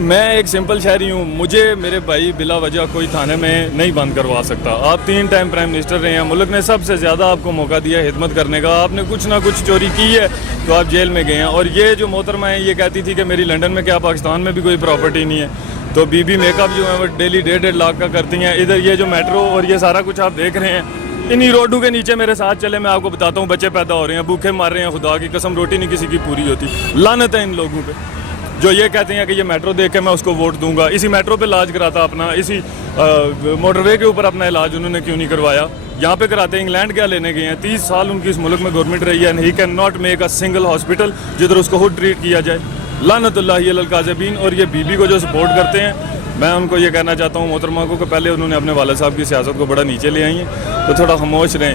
میں ایک سمپل شہری ہوں, مجھے میرے بھائی بلا وجہ کوئی تھانے میں نہیں بند کروا سکتا. آپ 3 ٹائم پرائم منسٹر رہے ہیں, ملک نے سب سے زیادہ آپ کو موقع دیا ہے خدمت کرنے کا, آپ نے کچھ نہ کچھ چوری کی ہے تو آپ جیل میں گئے ہیں. اور یہ جو محترمہ ہے یہ کہتی تھی کہ میری لنڈن میں کیا پاکستان میں بھی کوئی پراپرٹی نہیں ہے, تو بی بی میک اپ جو ہے وہ ڈیلی 1.5 لاکھ کا کرتی ہیں. ادھر یہ جو میٹرو اور یہ سارا کچھ آپ دیکھ رہے ہیں, انہی روڈوں کے نیچے میرے ساتھ چلے, میں آپ کو بتاتا ہوں بچے پیدا ہو رہے ہیں, بھوکے مار رہے ہیں, خدا کی قسم روٹی نہیں کسی کی پوری ہوتی. لعنت ہے ان لوگوں پہ جو یہ کہتے ہیں کہ یہ میٹرو دیکھ کے میں اس کو ووٹ دوں گا. اسی میٹرو پہ علاج کراتا اپنا, اسی موٹر وے کے اوپر اپنا علاج انہوں نے کیوں نہیں کروایا, یہاں پہ کراتے ہیں. انگلینڈ کیا لینے گئے ہیں, 30 سال ان کی اس ملک میں گورنمنٹ رہی ہے, he can not make a single hospital جدھر اس کو خود ٹریٹ کیا جائے. لعنت اللہ علی الکاذبین. اور یہ بی بی کو جو سپورٹ کرتے ہیں, میں ان کو یہ کہنا چاہتا ہوں محترمہ کو کہ پہلے انہوں نے اپنے والد صاحب کی سیاست کو بڑا نیچے لے آئی ہیں, تو تھوڑا خاموش رہیں.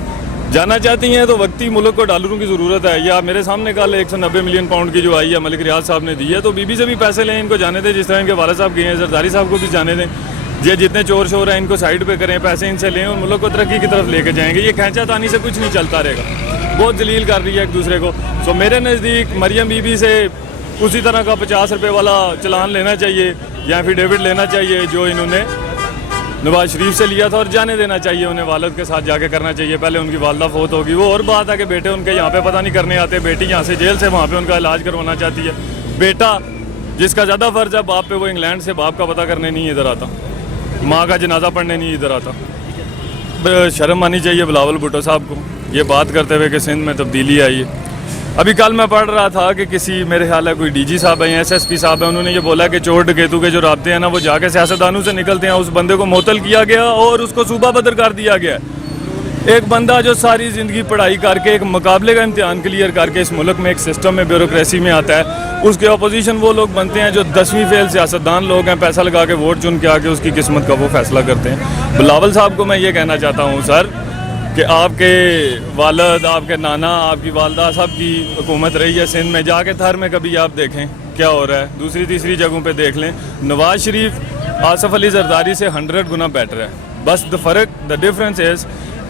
جانا چاہتی ہیں تو وقتی ملک کو ڈالروں کی ضرورت ہے. یا میرے سامنے کل 190 ملین پاؤنڈ کی جو آئی ہے ملک ریاض صاحب نے دی ہے, تو بی بی سے بھی پیسے لیں, ان کو جانے دیں جس طرح ان کے والد صاحب گئے ہیں. زرداری صاحب کو بھی جانے دیں. یہ جتنے چور شور ہیں ان کو سائڈ پہ کریں, پیسے ان سے لیں اور ملک کو ترقی کی طرف لے کے جائیں گے. یہ کھینچا تانی سے کچھ نہیں چلتا رہے گا, بہت ذلیل کر رہی ہے ایک دوسرے کو. سو میرے نزدیک مریم بی بی سے اسی طرح کا 50 روپے والا چلان لینا چاہیے یا ایفیڈیوٹ لینا چاہیے جو انہوں نے نواز شریف سے لیا تھا, اور جانے دینا چاہیے انہیں. والد کے ساتھ جا کے کرنا چاہیے. پہلے ان کی والدہ فوت ہوگی, وہ اور بات ہے کہ بیٹے ان کے یہاں پہ پتہ نہیں کرنے آتے, بیٹی یہاں سے جیل سے وہاں پہ ان کا علاج کروانا چاہتی ہے. بیٹا جس کا زیادہ فرض ہے باپ پہ, وہ انگلینڈ سے باپ کا پتہ کرنے نہیں ادھر آتا, ماں کا جنازہ پڑھنے نہیں ادھر آتا. شرم آنی چاہیے بلاول بھٹو صاحب کو یہ بات کرتے ہوئے کہ سندھ میں تبدیلی آئی ہے. ابھی کل میں پڑھ رہا تھا کہ کسی میرے خیال ہے کوئی ڈی جی صاحب ہیں, SSP صاحب ہیں, انہوں نے یہ بولا کہ چور ڈکیتوں کے جو رابطے ہیں نا وہ جا کے سیاستدانوں سے نکلتے ہیں. اس بندے کو معطل کیا گیا اور اس کو صوبہ بدر کر دیا گیا. ایک بندہ جو ساری زندگی پڑھائی کر کے ایک مقابلے کا امتحان کلیئر کر کے اس ملک میں ایک سسٹم میں بیوروکریسی میں آتا ہے, اس کے اپوزیشن وہ لوگ بنتے ہیں جو 10ویں فیل سیاستدان لوگ ہیں, پیسہ لگا کے ووٹ چن کے آ کے اس کی قسمت کا وہ فیصلہ کرتے ہیں. بلاول صاحب کو میں یہ کہنا چاہتا ہوں سر کہ آپ کے والد, آپ کے نانا, آپ کی والدہ سب کی حکومت رہی ہے سندھ میں. جا کے تھر میں کبھی آپ دیکھیں کیا ہو رہا ہے, دوسری تیسری جگہوں پہ دیکھ لیں. نواز شریف آصف علی زرداری سے 100 گنا بیٹر ہے. بس دا ڈفرینس از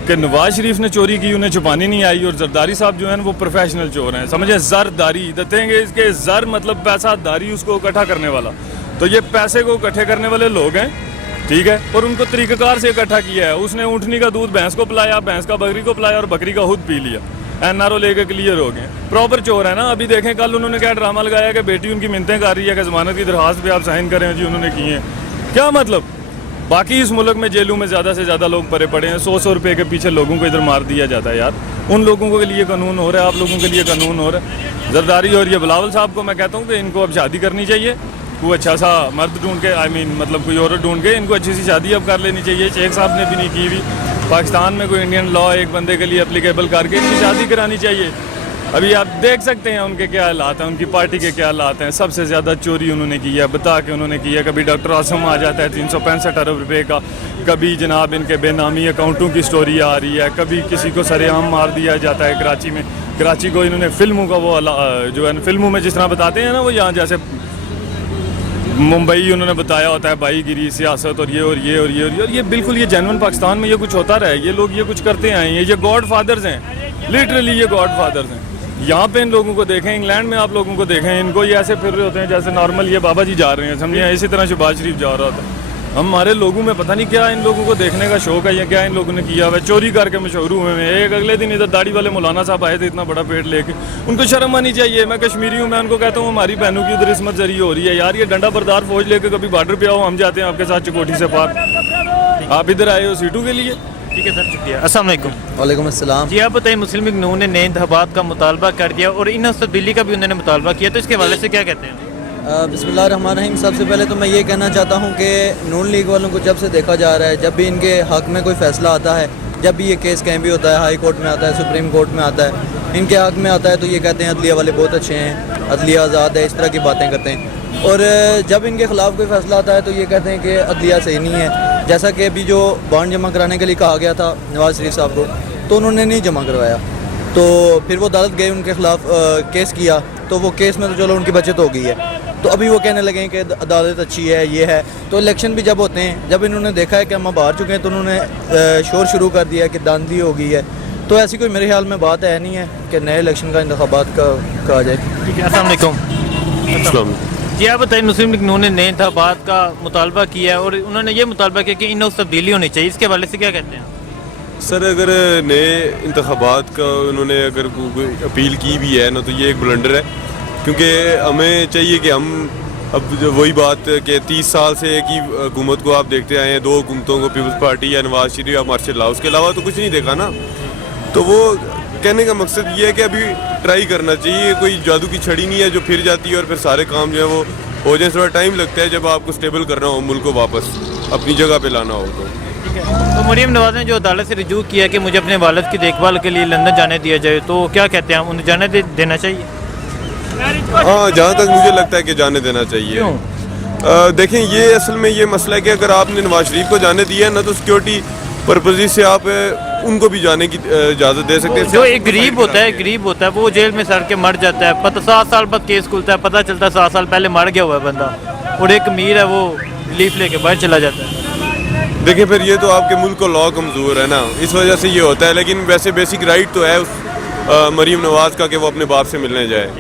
کہ نواز شریف نے چوری کی, انہیں چھپانی نہیں آئی, اور زرداری صاحب جو ہیں وہ پروفیشنل چور ہیں. سمجھیں زرداری دتیں گے, اس کے زر مطلب پیسہ, داری اس کو اکٹھا کرنے والا. تو یہ پیسے کو اکٹھے کرنے والے لوگ ہیں, ٹھیک ہے, اور ان کو طریقہ کار سے اکٹھا کیا ہے. اس نے اونٹنی کا دودھ بھینس کو پلایا, بھینس کا بکری کو پلایا, اور بکری کا خود پی لیا. NRO لے کے کلیئر ہو گئے. پراپر چور ہے نا. ابھی دیکھیں کل انہوں نے کیا ڈرامہ لگایا کہ بیٹی ان کی منتیں کر رہی ہے کہ ضمانت کی درخواست پہ آپ سائن کریں, جی انہوں نے کی ہیں. کیا مطلب؟ باقی اس ملک میں جیلوں میں زیادہ سے زیادہ لوگ پڑے پڑے ہیں, 100 روپے کے پیچھے لوگوں کو ادھر مار دیا جاتا ہے. یار ان لوگوں کے لیے قانون ہو رہا ہے, آپ لوگوں کے لیے قانون ہو رہا ہے. زرداری اور یہ بلاول صاحب کو میں کہتا ہوں کہ ان کو اب شادی کرنی چاہیے, کوئی اچھا سا مرد ڈھونڈ کے, مطلب کوئی عورت ڈھونڈ کے ان کو اچھی سی شادی اب کر لینی چاہیے. شیخ صاحب نے بھی نہیں کی ہوئی. پاکستان میں کوئی انڈین لا ایک بندے کے لیے اپلیکیبل کر کے ان کی شادی کرانی چاہیے. ابھی آپ دیکھ سکتے ہیں ان کے کیا حالات ہیں, ان کی پارٹی کے کیا حالات ہیں. سب سے زیادہ چوری انہوں نے کی ہے, بتا کے انہوں نے کی ہے. کبھی ڈاکٹر عاصم آ جاتا ہے 365 ارب روپے کا, کبھی جناب ان کے بے نامی اکاؤنٹوں کی سٹوری آ رہی ہے, کبھی کسی کو سر عام مار دیا جاتا ہے کراچی میں. کراچی کو انہوں نے فلموں کا وہ جو ہے فلموں میں جس طرح بتاتے ہیں نا, وہ یہاں جیسے ممبئی انہوں نے بتایا ہوتا ہے بھائی گیری سیاست اور یہ اور یہ اور یہ اور یہ بالکل یہ جینون پاکستان میں یہ کچھ ہوتا رہا ہے. یہ لوگ یہ کچھ کرتے آئے ہیں, یہ گاڈ فادرز ہیں, لٹرلی یہ گاڈ فادرز ہیں. یہاں پہ ان لوگوں کو دیکھیں, انگلینڈ میں آپ لوگوں کو دیکھیں, ان کو یہ ایسے پھر رہے ہوتے ہیں جیسے نارمل یہ بابا جی جا رہے ہیں, سمجھیں اسی طرح شہباز شریف جا رہا تھا. ہمارے لوگوں میں پتہ نہیں کیا ان لوگوں کو دیکھنے کا شوق ہے, یا کیا ان لوگوں نے کیا ہوا ہے. چوری کر کے مشہور ہوئے ہیں. ایک اگلے دن ادھر داڑھی والے مولانا صاحب آئے تھے اتنا بڑا پیٹ لے کے, ان کو شرم آنی چاہیے. میں کشمیری ہوں, میں ان کو کہتا ہوں ہماری بہنوں کی ادھر عصمت ذریعہ ہو رہی ہے. یار یہ ڈنڈا بردار فوج لے کے کبھی بارڈر پہ آؤ, ہم جاتے ہیں آپ کے ساتھ چکوٹھی سے پار. آپ ادھر آئے ہو سیٹوں کے لیے. ٹھیک ہے سر, شکریہ. السلام علیکم. وعلیکم السلام. جی آپ بتائیں, مسلم لیگ نون نے نئے انتخابات کا مطالبہ کر دیا اور ان تبدیلی کا بھی انہوں نے مطالبہ کیا, تو اس کے حوالے سے کیا کہتے ہیں؟ بسم اللہ الرحمن الرحیم. سب سے پہلے تو میں یہ کہنا چاہتا ہوں کہ نون لیگ والوں کو جب سے دیکھا جا رہا ہے, جب بھی ان کے حق میں کوئی فیصلہ آتا ہے, جب بھی یہ کیس کہیں بھی ہوتا ہے, ہائی کورٹ میں آتا ہے, سپریم کورٹ میں آتا ہے, ان کے حق میں آتا ہے, تو یہ کہتے ہیں عدلیہ والے بہت اچھے ہیں, عدلیہ آزاد ہے, اس طرح کی باتیں کرتے ہیں. اور جب ان کے خلاف کوئی فیصلہ آتا ہے تو یہ کہتے ہیں کہ عدلیہ صحیح نہیں ہے. جیسا کہ ابھی جو بانڈ جمع کرانے کے لیے کہا گیا تھا نواز شریف صاحب کو, تو انہوں نے نہیں جمع کروایا. تو پھر وہ عدالت گئے, ان کے خلاف کیس کیا, تو وہ کیس میں تو چلو ان کی بچت ہو گئی ہے. تو ابھی وہ کہنے لگے ہیں کہ عدالت اچھی ہے, یہ ہے. تو الیکشن بھی جب ہوتے ہیں, جب انہوں نے دیکھا ہے کہ ہم اب ہار چکے ہیں, تو انہوں نے شور شروع کر دیا کہ داندھی ہو گئی ہے. تو ایسی کوئی میرے خیال میں بات ہے نہیں ہے کہ نئے الیکشن کا انتخابات کا کہا جائے. ٹھیک ہے, السلام علیکم. السلام. جی جی آپ بتائیں، مسلم لیگ نون نے نئے انتخابات کا مطالبہ کیا ہے اور انہوں نے یہ مطالبہ کیا کہ ان تبدیلی ہونی چاہیے، اس کے حوالے سے کیا کہتے ہیں؟ سر اگر نئے انتخابات کا انہوں نے اگر کوئی اپیل کی بھی ہے نا تو یہ ایک بلنڈر ہے، کیونکہ ہمیں چاہیے کہ ہم اب جو وہی بات کہ 30 سال سے ایک ہی حکومت کو آپ دیکھتے آئے ہیں، 2 حکومتوں کو، پیپلز پارٹی یا نواز شریف یا مارشل لا، اس کے علاوہ تو کچھ نہیں دیکھا نا. تو وہ کہنے کا مقصد یہ ہے کہ ابھی ٹرائی کرنا چاہیے، کوئی جادو کی چھڑی نہیں ہے جو پھر جاتی ہے اور پھر سارے کام جو ہے وہ ہو جائیں. تھوڑا ٹائم لگتا ہے جب آپ کو اسٹیبل کرنا ہو، ملک کو واپس اپنی جگہ پہ لانا ہو. تو مریم نواز نے جو عدالت سے رجوع کیا کہ مجھے اپنے والد کی دیکھ بھال کے لیے لندن جانے دیا جائے، تو کیا کہتے ہیں، انہیں جانے دینا چاہیے؟ ہاں جہاں تک مجھے لگتا ہے کہ جانے دینا چاہیے. دیکھیں یہ اصل میں یہ مسئلہ ہے کہ اگر آپ نے نواز شریف کو جانے دیا ہے نا تو سیکیورٹی پرپزز سے آپ ان کو بھی جانے کی اجازت دے سکتے ہیں. جو ایک غریب ہوتا ہے وہ جیل میں سڑ کے مر جاتا ہے، پتہ 7 سال بعد کیس کھلتا ہے، پتہ چلتا ہے 7 سال پہلے مر گیا ہوا ہے بندہ، اور ایک امیر ہے وہ ریلیف لے کے باہر چلا جاتا ہے. دیکھیں پھر یہ تو آپ کے ملک کو لا کمزور ہے نا، اس وجہ سے یہ ہوتا ہے. لیکن ویسے بیسک رائٹ تو ہے اس مریم نواز کا کہ وہ اپنے باپ سے ملنے جائے.